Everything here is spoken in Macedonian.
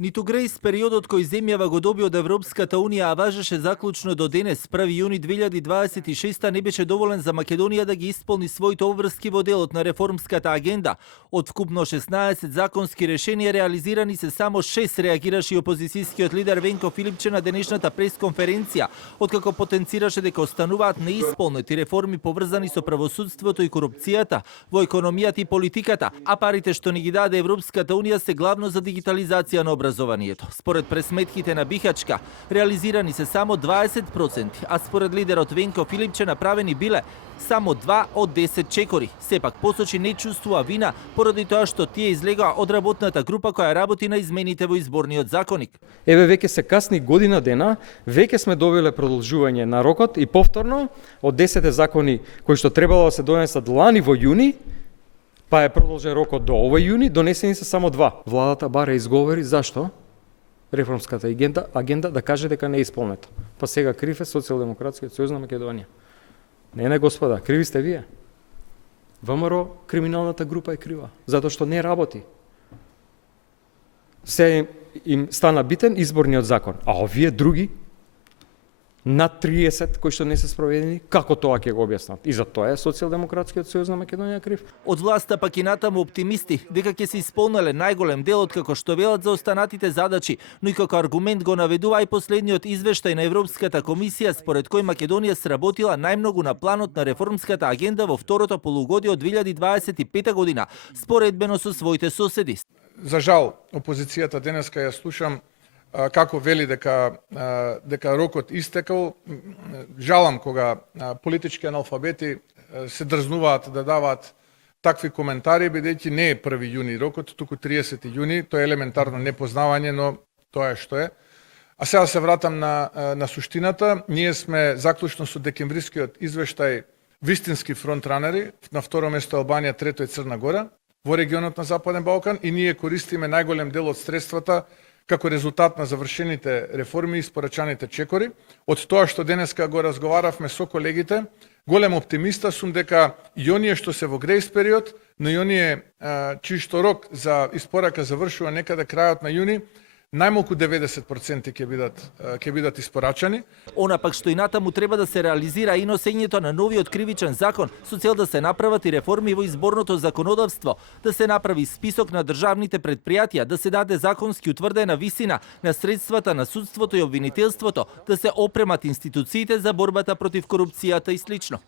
Ниту грејс периодот кој земјава го доби од Европската Унија, а важеше заклучно до денес, 1 јуни 2026, не беше доволен за Македонија да ги исполни своите обврски во делот на реформската агенда. Од вкупно 16 законски решенија реализирани се само 6, реагираше и опозицијскиот лидер Венко Филипче на денешната пресконференција, откако потенцираше дека остануваат неисполнети реформи поврзани со правосудството и корупцијата, во економијата и политиката, а парите што ни ги даде Европската Унија се главно за дигитализација на образованието. Според пресметките на Бихачка, реализирани се само 20%, а според лидерот Венко Филипче направени биле само 2 од 10 чекори. Сепак посочи не чувствува вина поради тоа што тие излегоа од работната група која работи на измените во изборниот законник. Еве веќе се касни година дена, веќе сме добиле продолжување на рокот и повторно од 10 закони кои што требало да се донесат лани во јуни, па е продолжен рокот до овој јуни, донесени се само 2. Владата баре изговори зашто реформската агенда да каже дека не е исполнета. Па сега крив е Социјалдемократскиот сојуз на Македонија. Не, господа, криви сте вие. ВМРО, криминалната група е крива, затоа што не работи. Се им стана битен изборниот закон, а овие други над 30 кои што не се спроведени, како тоа ќе го објаснат? И за тоа е Социјалдемократскиот сојуз на Македонија крив. Од власта пак и натаму оптимисти дека ќе се исполнеле најголем дел од како што велат за останатите задачи, но и како аргумент го наведува и последниот извештај на Европската комисија според кој Македонија сработила најмногу на планот на реформската агенда во второто полугодие од 2025 година, споредбено со своите соседи. За жал, опозицијата денеска ја слушам како вели дека рокот истекал. Жалам кога политички аналфабети се дрзнуваат да даваат такви коментари, бидејќи не е 1 јуни рокот, туку 30 јуни, тоа е елементарно непознавање, но тоа е што е. А сега се вратам на суштината. Ние сме заклучно со декемврискиот извештај вистински фронтранери, на второ место Албанија, трето е Црна Гора, во регионот на Западен Балкан, и ние користиме најголем дел од средствата како резултат на завршените реформи и испорачаните чекори. Од тоа што денеска го разговаравме со колегите, голем оптимиста сум дека и оние што се во грејс период, но и оние чиј што рок за испорака завршува некаде крајот на јуни, најмалку 90% ќе бидат испорачани. Она пак што и натаму треба да се реализира и носењето на новиот кривичен закон со цел да се направат и реформи во изборното законодавство, да се направи список на државните предпријатија, да се даде законски утврдена висина на средствата на судството и обвинителството, да се опремат институциите за борбата против корупцијата и слично.